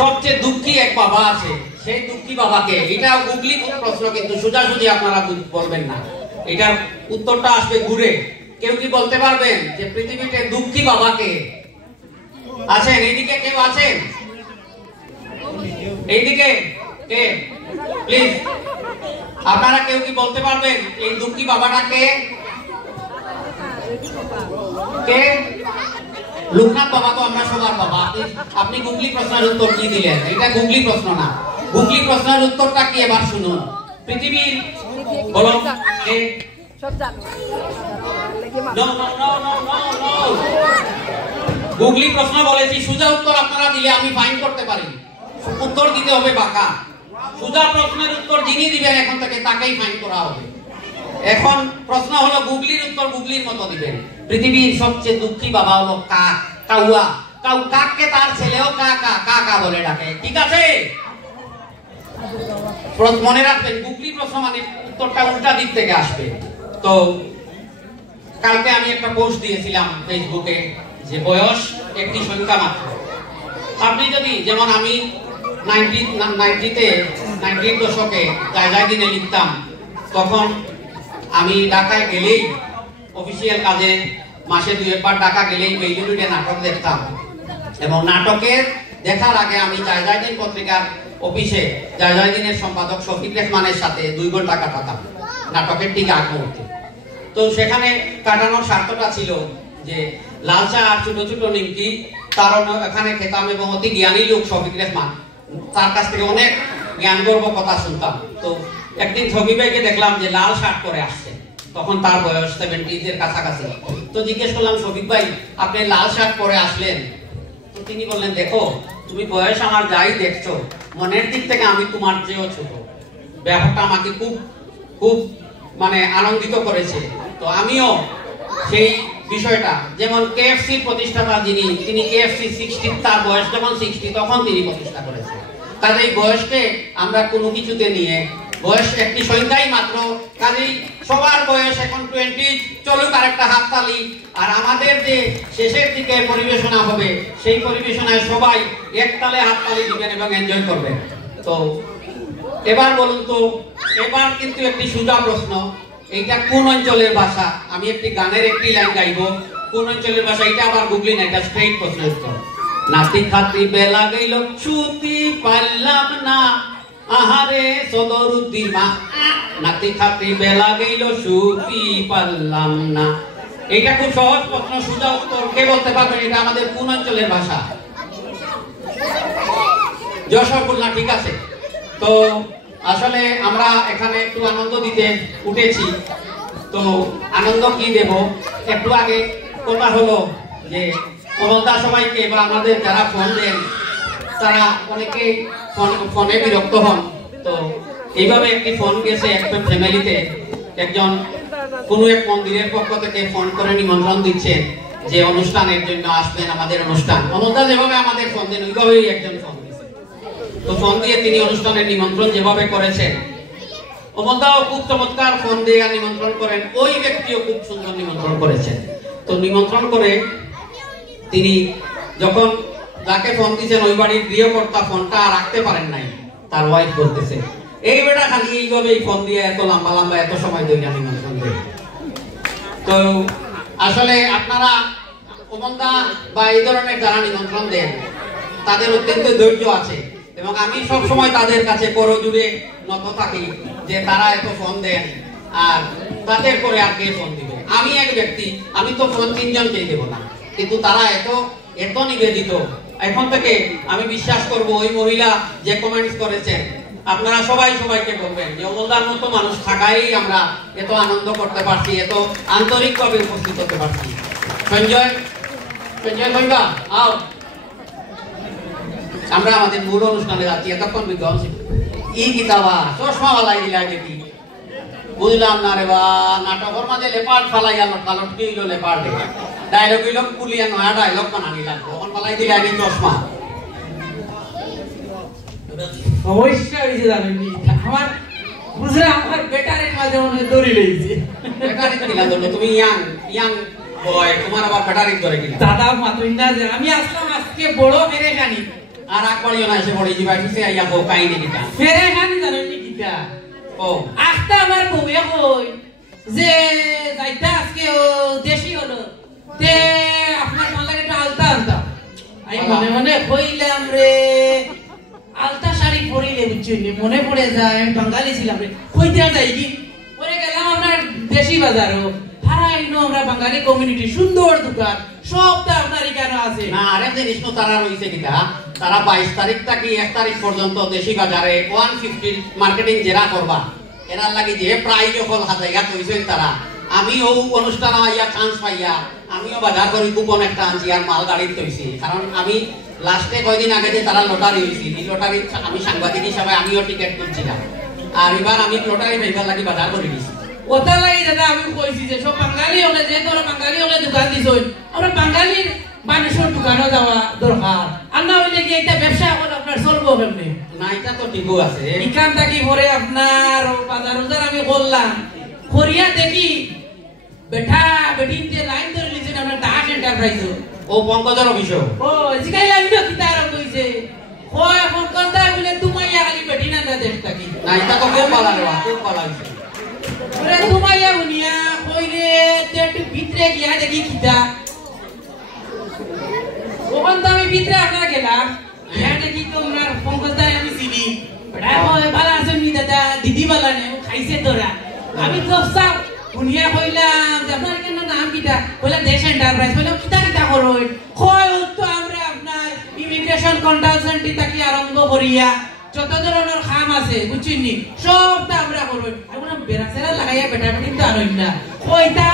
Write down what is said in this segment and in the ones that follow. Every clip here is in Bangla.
সবচেয়ে দুঃখী এক বাবা আছে, সেই দুঃখী বাবাকে, এটা গুগলি প্রশ্ন কিন্তু সোজাসুজি আপনারা বলবেন না, এটার উত্তরটা আসবে ঘুরে। কেউ কি বলতে পারবেন যে পৃথিবীতে দুঃখী বাবাকে? আছেন এইদিকে কেউ আছেন? এইদিকে কে? প্লিজ আপনারা কেউ কি বলতে পারবেন এই দুঃখী বাবাটা কে? কে? লোকনাথ বাবা তো আমরা সবার বাবা। আপনি গুগলি প্রশ্নের উত্তর কি দিলেন? এটা গুগলি প্রশ্ন না। গুগলি প্রশ্নের উত্তরটা কি এবার শুনুন। পৃথিবীর বলো কে? গুগলি প্রশ্ন বলেছি, সোজা উত্তর আপনারা দিলে আমি ফাইন করতে পারি। উত্তর দিতে হবে বাঁকা। সোজা প্রশ্নের উত্তর যিনি দিবেন এখন থেকে তাকেই ফাইন করা হবে। এখন প্রশ্ন হলো গুগলির উত্তর গুগলির মতো দিবেন। পৃথিবীর সবচেয়ে দুঃখী বাবা হলো কাক, কাউয়া। কাককে তার ছেলেও কাকা কাকা বলে ডাকে, ঠিক আছে? মনে রাখবেন গুগলি প্রশ্ন মানে উত্তরটা উল্টা দিক থেকে আসবে। তো কালকে আমি একটা পোস্ট দিয়েছিলাম ফেসবুকে যে বয়স একটি সংখ্যা মাত্র। আপনি যদি, যেমন আমি 90 দশকে জায়গায় দিনে লিখতাম, তখন আমি ঢাকায় গেলেই অফিসিয়াল কাজে মাসে 2-1 বার ঢাকা গেলেই মেইলিনুডে নাটক দেখতাম, এবং নাটকের দেখার আগে আমি জায়গায় দিন পত্রিকার অফিসে জায়গায় দিনের সম্পাদক শফিক রেহমানের সাথে 2 ঘন্টা কাটাতাম নাটকের ঠিক আগ মুহূর্তে। তো সেখানে কাটানোর স্বার্থটা ছিল যে লাল চা আর ছোট ছোট নিমকি কারণ এখানে খেতাম, এবং অতি জ্ঞানী লোক শফিক রেহমান, তার কাছ থেকে অনেক জ্ঞান গর্ব কথা শুনতাম। তো একদিন ছবি ভাইকে দেখলাম যে লাল শার্ট পরে আসছে, তখন তার বয়স 70 এর কাছাকাছি। তো জিজ্ঞেস করলাম, শফিক ভাই আপনি লাল শার্ট পরে আসলেন? তো তিনি বললেন, দেখো তুমি বয়স আমার যাই দেখছো, মনের দিক থেকে আমি তোমার চেয়েও ছোট। ব্যাপারটা আমাকে খুব খুব মানে আনন্দিত করেছে। তো আমিও সেই বিষয়টা, যেমন কেএফসি প্রতিষ্ঠাতা তিনি কেএফসি 60, তার বয়স যখন 60 তখন তিনি প্রতিষ্ঠা করেছেন। কাজেই বয়সকে আমরা কোনো কিছুতে নিয়ে, বয়স একটি সংখ্যাই মাত্র, কাজেই সবার বয়স এখন 20, চলুক আরেকটা হাততালি। আর আমাদের যে শেষের দিকে পরিবেশনা হবে, সেই পরিবেশনায় সবাই একতালে হাততালি দিবেন এবং এনজয় করবেন। তো এবার বলুন তো, এবার কিন্তু একটি সোজা প্রশ্ন, এইটা কোন অঞ্চলের ভাষা? আমি একটি গানের একটি লাইন গাইবো, কোন অঞ্চলের ভাষা এটা আবার গুগলি না, এটা স্ট্রেইট প্রশ্ন উত্তর। নাতি খাতি বেলা গেল ছুটি পারলাম না, আহারে সদরুদ্দিন মা। নাতি খাতি বেলা গেল ছুটি পারলাম না। এটা খুব সহজ প্রশ্ন, সোজা উত্তর। কে বলতে পারবেন এটা আমাদের কোন অঞ্চলের ভাষা? যশোর, খুলনা, ঠিক আছে। তো আসলে আমরা এখানে একটু আনন্দ দিতে উঠেছি। তো আনন্দ কি দেব? একটু আগে কথা হলো যে অবস্থা সবাইকে বা আমাদের যারা ফোন দেন তারা অনেকে ফোনে বিরক্ত হন। তো এইভাবে একটি ফোন গেছে একটা ফ্যামিলিতে, একজন কোনো এক মন্দিরের পক্ষ থেকে ফোন করে নিমন্ত্রণ দিচ্ছেন যে অনুষ্ঠানের জন্য আসবেন আমাদের অনুষ্ঠান। অনন্তা যেভাবে আমাদের ফোন দেন ওইভাবেই একজন ফোন দিয়েছে। তো ফোন দিয়ে তিনি অনুষ্ঠানের নিমন্ত্রণ যেভাবে করেছেন, অমলদাও খুব চমৎকার ফোন দিয়ে নিমন্ত্রণ করেন, ওই ব্যক্তিও খুব সুন্দর নিমন্ত্রণ করেছেন। তো নিমন্ত্রণ করে তিনি যখন যাকে ফোন দিয়েছেন ওই বাড়ির গৃহকর্তা ফোনটা রাখতে পারেন নাই, তার ওয়াইফ বলতেছে, এই বেটা খালি এইভাবে ফোন দিয়ে এত লম্বা লম্বা এত সময় ধরে নিমন্ত্রণ দেয়। তো আসলে আপনারা অমলদা বা এই ধরনের যারা নিমন্ত্রণ দেন তাদের অত্যন্ত ধৈর্য আছে, এবং আমি সব সময় তাদের কাছে করজোড়ে নত থাকি যে তারা এত ফোন দেন, আর তাদের করে আর কে ফোন দিবে। আমি এক ব্যক্তি, আমি তো ফোন 3 জনকে দেব না, কিন্তু তারা এত নিবেদিত। এখন থেকে আমি বিশ্বাস করব ওই মহিলা যে কমেন্টস করেছেন, আপনারা সবাই সবাইকে বলবেন যে অমলদার মতো মানুষ থাকাই আমরা এত আনন্দ করতে পারছি, এত আন্তরিকভাবে উপস্থিত হতে পারছি। সঞ্জয় ভাইবা আও, আমরা আমাদের মূল অনুষ্ঠানে যাচ্ছি। এতক্ষণ বিজ্ঞাপন ই কিতাবা চশমা বালাই দিলা দেখি, বুঝলাম না রে বা। নাটকের মাঝে লেপার্ড ফালাই গেল, কালট কি হইলো লেপার্ড, ডায়লগ হইল কুলিয়া, নয়া ডায়লগ বানানি লাগবে, তখন ফালাই দিলা নি চশমা। সমস্যা হয়েছে জানেন, আমার বুঝলে আমার ব্যাটারির মাঝে মনে দড়ি লেগেছে। ব্যাটারি কিলা ধরলো? তুমি ইয়াং বয়, তোমার আবার ব্যাটারি ধরে কিনা? দাদা মাতুই না যে আমি আসলাম আজকে বড় মেরে খানি, আর আকবাড়িও না এসে পড়ে দিবা কিসে আইয়া কো কাহিনী কিটা ফেরে খানি জানেন নি কিটা ও আখটা আমার বউয়ে কই যে যাইতা আজকে ও দেশি হলো তে আপনার মালাকে একটা আলতা আনতা আমি মনে মনে কইলাম রে আলতা শাড়ি পরিলে বুঝছিনি মনে পড়ে যায় আমি বাঙালি ছিলাম রে কইতে যাই কি পরে গেলাম আমরা দেশি বাজারও হারাইনো আমরা বাঙালি কমিউনিটি সুন্দর দোকান সবটা আপনার এখানে আছে না আরে জিনিস তো তারা রইছে কিটা তারা 22 তারিখ থেকে 1 তারিখ পর্যন্ত দেশি বাজারে 150 মার্কেটিং জেরা করবা এরার লাগি যে প্রাইজ হল হাজাইয়া কইছেন তারা আমিও অনুষ্ঠান আইয়া চান্স পাইয়া আমিও বাজার করি কুপন একটা আনছি আর মাল গাড়িতে তৈছি কারণ আমি লাস্টে কয়দিন আগে যে তারা লটারি হয়েছি এই লটারি আমি সাংবাদিক হিসাবে আমিও টিকিট তুলছিলাম আর এবার আমি লটারি পাইবার লাগি বাজার করে দিছি ওটা লাগি দাদা আমি কইছি যে সব বাঙালি হলে যে তোরা বাঙালি হলে দোকান দিছই আমরা বাঙালির মানুষের দোকানে যাওয়া দরকার আর না হইলে কি এটা ব্যবসা এখন আপনার চলবো কেমনে না এটা তো ঠিকও আছে এখান থেকে পরে আপনার বাজার উজার আমি করলাম করিয়া দেখি বেটা বেটিন যে লাইন ধরে লিছেন আমরা দাস এন্টারপ্রাইজ ও পঙ্কজের অফিস ও জিগাইলা আমি তো কিতার কইছে কয় পঙ্কজ দা বলে তুমাইয়া খালি বেটিন আন্দা দেশটা কি না এটা তো খুব ভালো রে খুব ভালো হইছে ওরে তুমাইয়া উনিয়া কইরে তেটু ভিতরে গিয়া দেখি কিতা ওখান তো আমি ভিতরে আপনারা গেলাম গিয়া দেখি তোমরা পঙ্কজ দা আমি চিনি বেটা ওই ভালো আছেন নি দাদা দিদি বালা নে খাইছে তোরা আমি তো সব উনিয়া কইলাম যে আপনার কেন নাম কিটা বলে দেশ এন্টারপ্রাইজ বলে কিটা কিটা করই কয় তো আমরা আপনার ইমিগ্রেশন কনসালটেন্সি থেকে আরম্ভ করিয়া যত ধরনের কাম আছে বুঝছিনি সবটা আমরা করই আমরা বেরাসেরা লাগাইয়া বেটা কিন্তু আনই না কইতা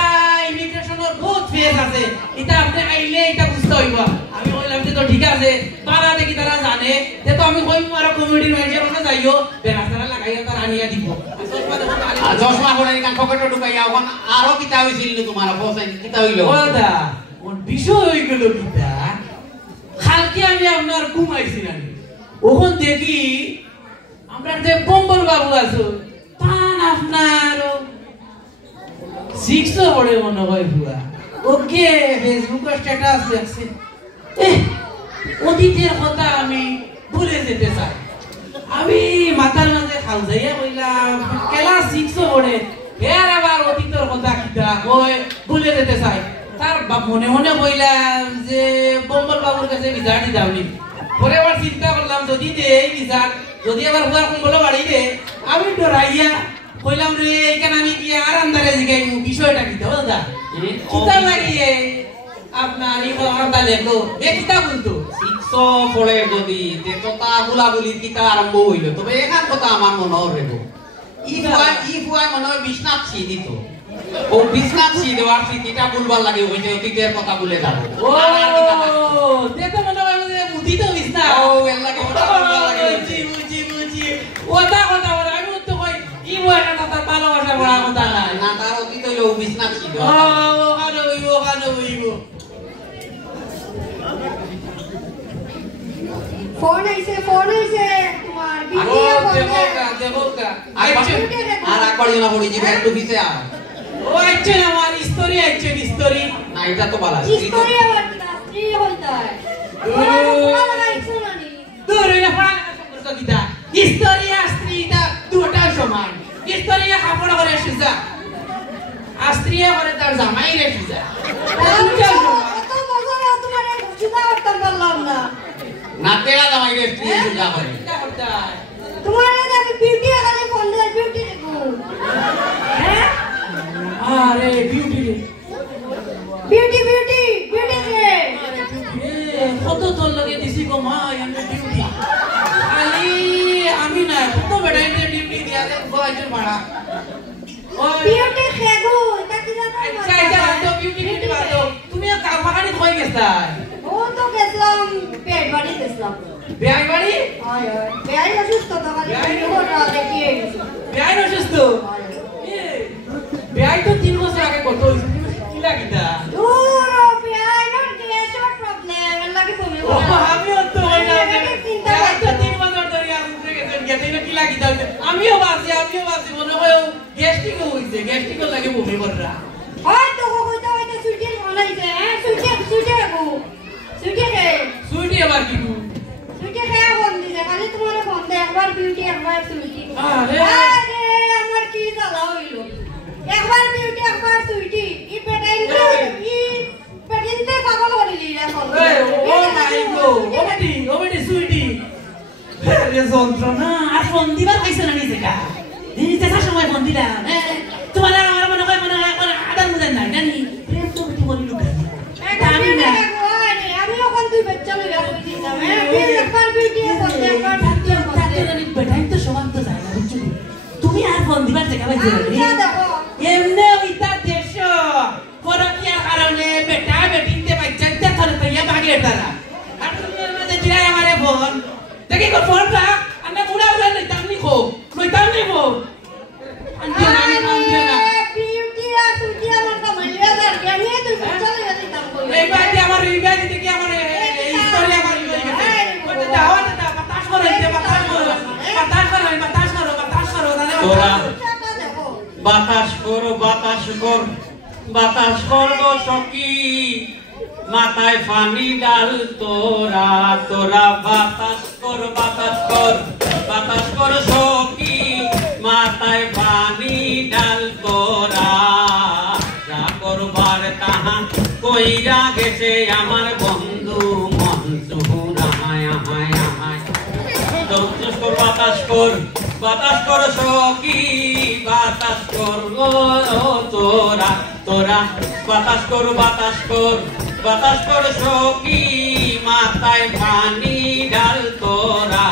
ইমিগ্রেশনের বহুত ফেজ আছে এটা আপনি আইলে এটা বুঝতে হইব আমি কইলাম যে তো ঠিক আছে পাড়া দেখি তারা জানে যে তো আমি কইম আর কমিটির মাইজে বসে যাইও বেরাসেরা লাগাইয়া তারা আনিয়া দিব আর চশমা পরে কান পকেটে ঢুকাইয়া ওখান আরো কিতা হইছিল নি তোমার অবস্থা কিতা হইলো ওদা কোন বিষয় হই গেল কিতা কালকে আমি আপনার ঘুমাইছিলাম ওখান দেখি আমরা যে বম্বল বাবু আছো তান আপনার 6 পড়ে মনে হয় বুয়া ওকে ফেসবুকে স্ট্যাটাস দেখছে অতীতের কথা আমি ভুলে যেতে চাই আমি মাথার মাঝে খাল যাইয়া কইলাম ক্লাস 6 পড়ে এর আবার অতীতের কথা কিতা কই ভুলে যেতে চাই তার মনে মনে কইলাম যে বম্বল বাবুর কাছে বিচার দি দাওনি পরে আবার চিন্তা করলাম যদি দে এই বিচার যদি আবার হুয়া কম্বল বাড়ি দে আমি ডরাইয়া কইলাম রে এখানে আমি কি আর আন্দারে জিগাই বিষয়টা কি দাও দাদা কিতা লাগিয়ে আপনার এই কথা লেখো এ কিতা বলতো 6 পড়ে যদি যে কথা গুলাগুলি কিতা আরম্ভ হইলো তবে এখান কথা আমার মনে হইবো ই ফুয়া মনে হয় বিশ্বনাথ ছি দিত ও বিশ্বনাথ ছি দেওয়ার স্মৃতিটা ভুলবার লাগে ওই যে অতীতের কথা ভুলে যাবে ও তে তো মনে হয় যে বুদ্ধি তো ইসনা ও এর লাগে কথা ভুলবার লাগে বুঝি ওটা কথা বলে আমি তো কই ই বড় কথা ভালোবাসা বড় কথা না না তার অতীত হইলো বিশ্বনাথ ছি দেওয়া ও কানো হইবো ফোন আইছে তোমার ভিডিও দেবকা আর একবার না পড়ি যে একটু পিছে আ ও আইছে আমার স্টোরি না এটা তো বলা স্টোরি আবার স্ত্রী হইতা দূরে না পড়া সম্পর্ক কিটা স্টোরি আর স্ত্রীটা দুটো সমান স্টোরি কাপড় করে এসেছে আর স্ত্রী করে তার জামাই রেখেছে কত মজা তোমার বুঝিবা করতে পারলাম না না তেরা জামাই রে স্ত্রী যা করে তোমার আমি বিউটি এখানে ফোন দেই বিউটি দেখো হ্যাঁ আরে বিউটি রে কত তোর লাগে দিছি গো মা আমি ডিউটি খালি আমি না কত বেড়াইতে ডিউটি দিয়া দে গোয়াইতে মারা ওই বিউটি খেগো তা কি জানো আচ্ছা তো বিউটি বাতো তুমি কামাখানি কই গেছাই ও তো গেছলাম পেট বাড়ি গেছলাম বেআই বাড়ি আয় বেআই অসুস্থ তো খালি ওটা দেখিয়ে গেছে বেআই অসুস্থ বেআই তো 3 বছর আগে কত হইছে কি লাগিতা দূর বেআই নট গ্যাসের প্রবলেম লাগে তুমি ও আমিও তো হইনা তো 3 বছর ধরে আমি উঠে গেছেন গেতে কি লাগিতা আমিও বাসি মনে হয় গ্যাস্ট্রিক লাগে বমি কররা হয় তো হইতে সুইটি বানাইছে হ্যাঁ সুইটি গো সুইটি রে সুইটি আবার কি সুইটি একবার সুইটি আরে আরে আমার কি জ্বালা হইলো একবার বিউটি একবার সুইটি ই পেটাইতে ই পেটিনতে পাগল হইলি এখন ও মাই গো ও বেটি সুইটি আরে যন্ত্রণা আর ফোন দিবার কইছ না নিজে কা নিজে সা সময় ফোন দিলা তোমার আমার মনে হয় আদার মুদেন নাই জানি প্রেম তো বেটি বলি লুকা আমি না আমি ওখান তুই বাচ্চা লইয়া কইছি না একবার বিউটি একবার বেটাই তো সমান তো যায় না বুঝছো তুমি আর ফোন দিবার জায়গা পাইছো এমনে ওইটা দেশ পরকিয়ার কারণে বেটা বেটিতে বাচ্চাতে ধরে পাইয়া ভাগে তারা আর তুমি এর মধ্যে জিরাই আমারে ফোন দেখি কো ফোনটা আমরা পুরা উড়ে লইতাম নি খো আন্টিও না বিউটি আর সুইটি আমার কামাইয়া দার জানি তুই বাচ্চা লইয়া দিতাম কই এই বাড়ি আমার রিবাই দিতে কি আমার এই স্টোরি আমার রিবাই গেছে ওটা দাও না বাতাস করো তোরা বাতাস কর গো সখী মাথায় পানি ডাল তোরা বাতাস কর সখী মাথায় পানি ডাল তোরা যা করবার তাহা কইরা গেছে আমার বন্ধু মনসুরা হায় বাতাস কর সখী বাতাস কর তোরা বাতাস কর সখী মাথায় পানি ডাল তোরা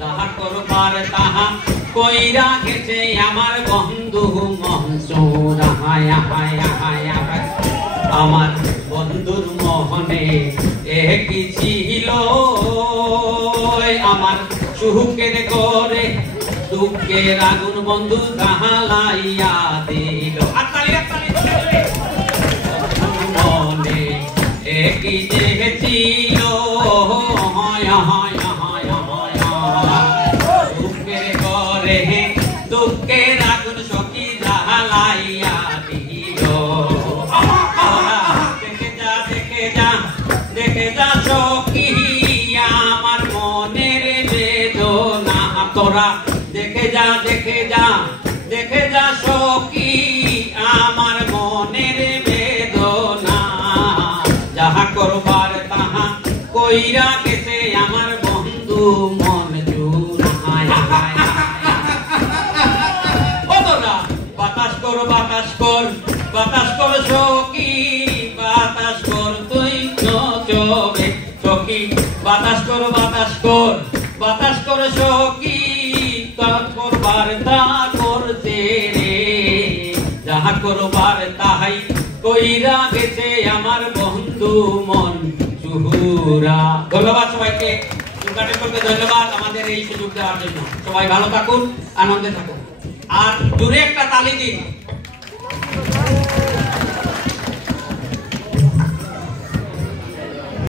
তাহা করবার তাহা কইরা গেছে আমার বন্ধু মনসুরা হায় আমার বন্ধুর মোহনে একই ছিল আমার সুখের করে দুঃখের আগুন বন্ধু জ্বালাইয়া দিল মনে একই যে ছিল সুখের করে দুঃখের আগুন সখী জ্বালাইয়া দিল দেখে যা সখী আমার মনের বেদনা তোরা দেখে যা সখী আমার মনের বেদনা যাহা করবার তাহা কইরা গেছে আমার বন্ধু মন জুড়ায় ও তোরা বাতাস কর সখী বাতাস কর তুই চোখে সখী বাতাস কর সখী করবার তা করছে রে যাহা করবার তাহাই কইরা গেছে আমার বন্ধু মন চুহুরা ধন্যবাদ সবাইকে ধন্যবাদ আমাদের এই সুযোগ দেওয়ার জন্য সবাই ভালো থাকুন আনন্দে থাকুন আর জোরে একটা তালি দিন